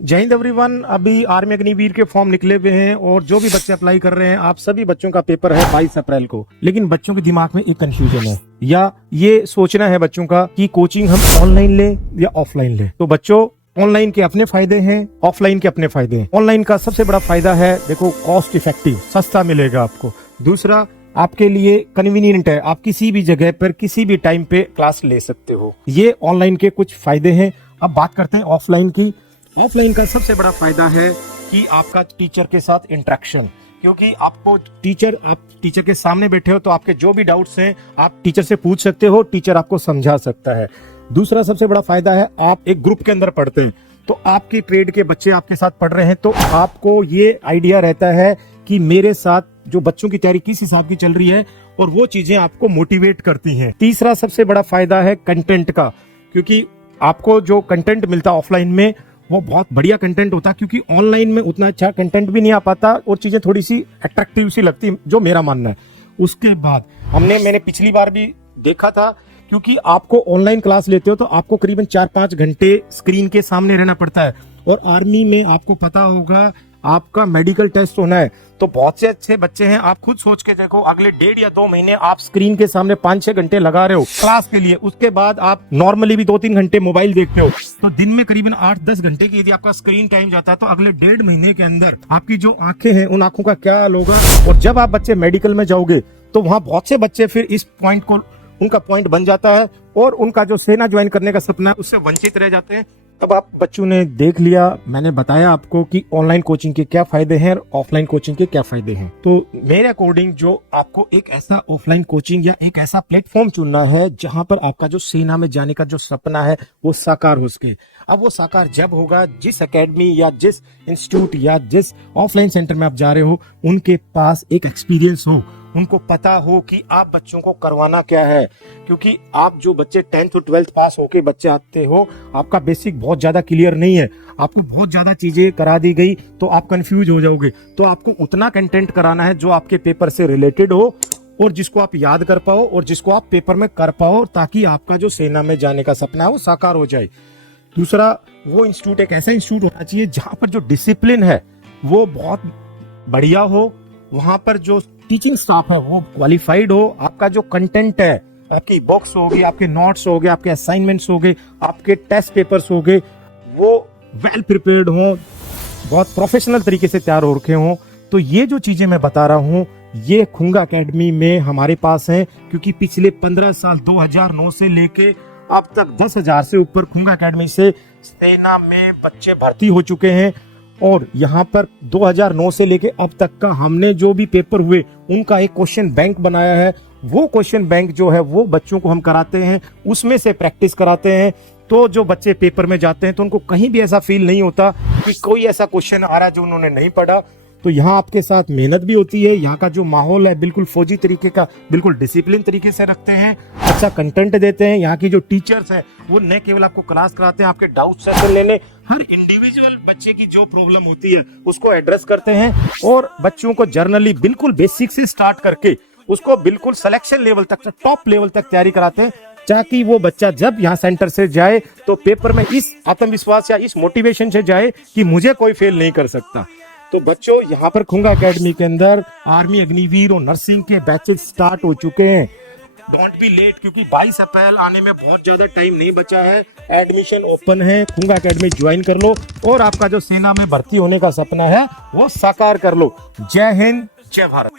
जय हिंद एवरीवन। अभी आर्मी अग्निवीर के फॉर्म निकले हुए हैं और जो भी बच्चे अप्लाई कर रहे हैं, आप सभी बच्चों का पेपर है 22 अप्रैल को। लेकिन बच्चों के दिमाग में एक कंफ्यूजन है या ये सोचना है बच्चों का कि कोचिंग हम ऑनलाइन ले या ऑफलाइन ले। तो बच्चों, ऑनलाइन के अपने फायदे हैं, ऑफलाइन के अपने फायदे हैं। ऑनलाइन का सबसे बड़ा फायदा है, देखो, कॉस्ट इफेक्टिव, सस्ता मिलेगा आपको। दूसरा, आपके लिए कन्वीनियंट है, आप किसी भी जगह पर किसी भी टाइम पे क्लास ले सकते हो। ये ऑनलाइन के कुछ फायदे हैं। अब बात करते हैं ऑफलाइन की। ऑफलाइन का सबसे बड़ा फायदा है कि आपका टीचर के साथ इंटरेक्शन, क्योंकि आप टीचर के सामने बैठे हो तो आपके जो भी डाउट्स हैं आप टीचर से पूछ सकते हो, टीचर आपको समझा सकता है। दूसरा सबसे बड़ा फायदा है, आप एक ग्रुप के अंदर पढ़ते हैं तो आपकी ट्रेड के बच्चे आपके साथ पढ़ रहे हैं तो आपको ये आइडिया रहता है कि मेरे साथ जो बच्चों की तैयारी किस हिसाब की चल रही है, और वो चीजें आपको मोटिवेट करती हैं। तीसरा सबसे बड़ा फायदा है कंटेंट का, क्योंकि आपको जो कंटेंट मिलता है ऑफलाइन में वो बहुत बढ़िया कंटेंट होता है, क्योंकि ऑनलाइन में उतना अच्छा कंटेंट भी नहीं आ पाता और चीजें थोड़ी सी अट्रैक्टिव सी लगती, जो मेरा मानना है। उसके बाद मैंने पिछली बार भी देखा था, क्योंकि आपको ऑनलाइन क्लास लेते हो तो आपको करीबन 4-5 घंटे स्क्रीन के सामने रहना पड़ता है, और आर्मी में आपको पता होगा आपका मेडिकल टेस्ट होना है, तो बहुत से अच्छे बच्चे हैं। आप खुद सोच के देखो, अगले 1.5 या 2 महीने आप स्क्रीन के सामने 5-6 घंटे लगा रहे हो क्लास के लिए। उसके बाद आप नॉर्मली भी 2-3 घंटे मोबाइल देखते हो, तो दिन में करीबन 8-10 घंटे की यदि आपका स्क्रीन टाइम जाता है तो अगले 1.5 महीने के अंदर आपकी जो आंखें हैं उन आंखों का क्या हाल होगा। और जब आप बच्चे मेडिकल में जाओगे तो वहां बहुत से बच्चे फिर इस पॉइंट को, उनका पॉइंट बन जाता है और उनका जो सेना ज्वाइन करने का सपना है उससे वंचित रह जाते हैं। अब आप बच्चों ने देख लिया, मैंने बताया आपको कि ऑनलाइन कोचिंग के क्या फायदे हैं और ऑफलाइन कोचिंग के क्या फायदे हैं। तो मेरे अकॉर्डिंग जो आपको एक ऐसा ऑफलाइन कोचिंग या एक ऐसा प्लेटफॉर्म चुनना है जहां पर आपका जो सेना में जाने का जो सपना है वो साकार हो सके। अब वो साकार जब होगा, जिस एकेडमी या जिस इंस्टीट्यूट या जिस ऑफलाइन सेंटर में आप जा रहे हो उनके पास एक एक्सपीरियंस हो, उनको पता हो कि आप बच्चों को करवाना क्या है। क्योंकि आप जो बच्चे 10th और 12th पास होके बच्चे आते हो, आपका बेसिक बहुत ज्यादा क्लियर नहीं है, आपको बहुत ज्यादा चीजें करा दी गई तो आप कंफ्यूज हो जाओगे। तो आपको उतना कंटेंट कराना है जो आपके पेपर से रिलेटेड हो और जिसको आप याद कर पाओ और जिसको आप पेपर में कर पाओ, ताकि आपका जो सेना में जाने का सपना है वो साकार हो जाए। दूसरा, वो इंस्टीट्यूट एक ऐसा इंस्टीट्यूट होना चाहिए जहां पर जो डिसिप्लिन है वो बहुत बढ़िया हो, वहां पर जो टीचिंग स्टाफ है वो क्वालिफाइड हो, आपका जो कंटेंट है, आपकी बुक्स होगी, आपके नोट्स हो गए, आपके असाइनमेंट्स हो गए, आपके टेस्ट पेपर्स हो गए, वो वेल प्रिपेयर्ड हो, बहुत प्रोफेशनल तरीके से तैयार हो रखे हों। तो ये जो चीजें मैं बता रहा हूँ ये खुंगा एकेडमी में हमारे पास है, क्योंकि पिछले 15 साल 2009 से लेके अब तक 10,000 से ऊपर खुंगा एकेडमी से सेना में बच्चे भर्ती हो चुके हैं। और यहाँ पर 2009 से लेके अब तक का हमने जो भी पेपर हुए उनका एक क्वेश्चन बैंक बनाया है। वो क्वेश्चन बैंक जो है वो बच्चों को हम कराते हैं, उसमें से प्रैक्टिस कराते हैं। तो जो बच्चे पेपर में जाते हैं तो उनको कहीं भी ऐसा फील नहीं होता कि कोई ऐसा क्वेश्चन आ रहा है जो उन्होंने नहीं पढ़ा। तो यहाँ आपके साथ मेहनत भी होती है, यहाँ का जो माहौल है बिल्कुल फौजी तरीके का, बिल्कुल डिसिप्लिन तरीके से रखते हैं, अच्छा कंटेंट देते हैं। यहाँ की जो टीचर्स हैं वो न केवल आपको क्लास कराते हैं, आपके डाउट सेशन लेने, हर इंडिविजुअल बच्चे की जो प्रॉब्लम होती है उसको एड्रेस करते हैं, और बच्चों को जर्नली बिल्कुल बेसिक से स्टार्ट करके उसको बिल्कुल सिलेक्शन लेवल तक, टॉप लेवल तक तैयारी कराते हैं, ताकि वो बच्चा जब यहाँ सेंटर से जाए तो पेपर में इस आत्मविश्वास या इस मोटिवेशन से जाए कि मुझे कोई फेल नहीं कर सकता। तो बच्चों, यहाँ पर खुंगा एकेडमी के अंदर आर्मी अग्निवीर और नर्सिंग के बैचेस स्टार्ट हो चुके हैं। डोंट बी लेट, क्योंकि 22 अप्रैल आने में बहुत ज्यादा टाइम नहीं बचा है। एडमिशन ओपन है, खुंगा एकेडमी ज्वाइन कर लो और आपका जो सेना में भर्ती होने का सपना है वो साकार कर लो। जय हिंद, जय भारत।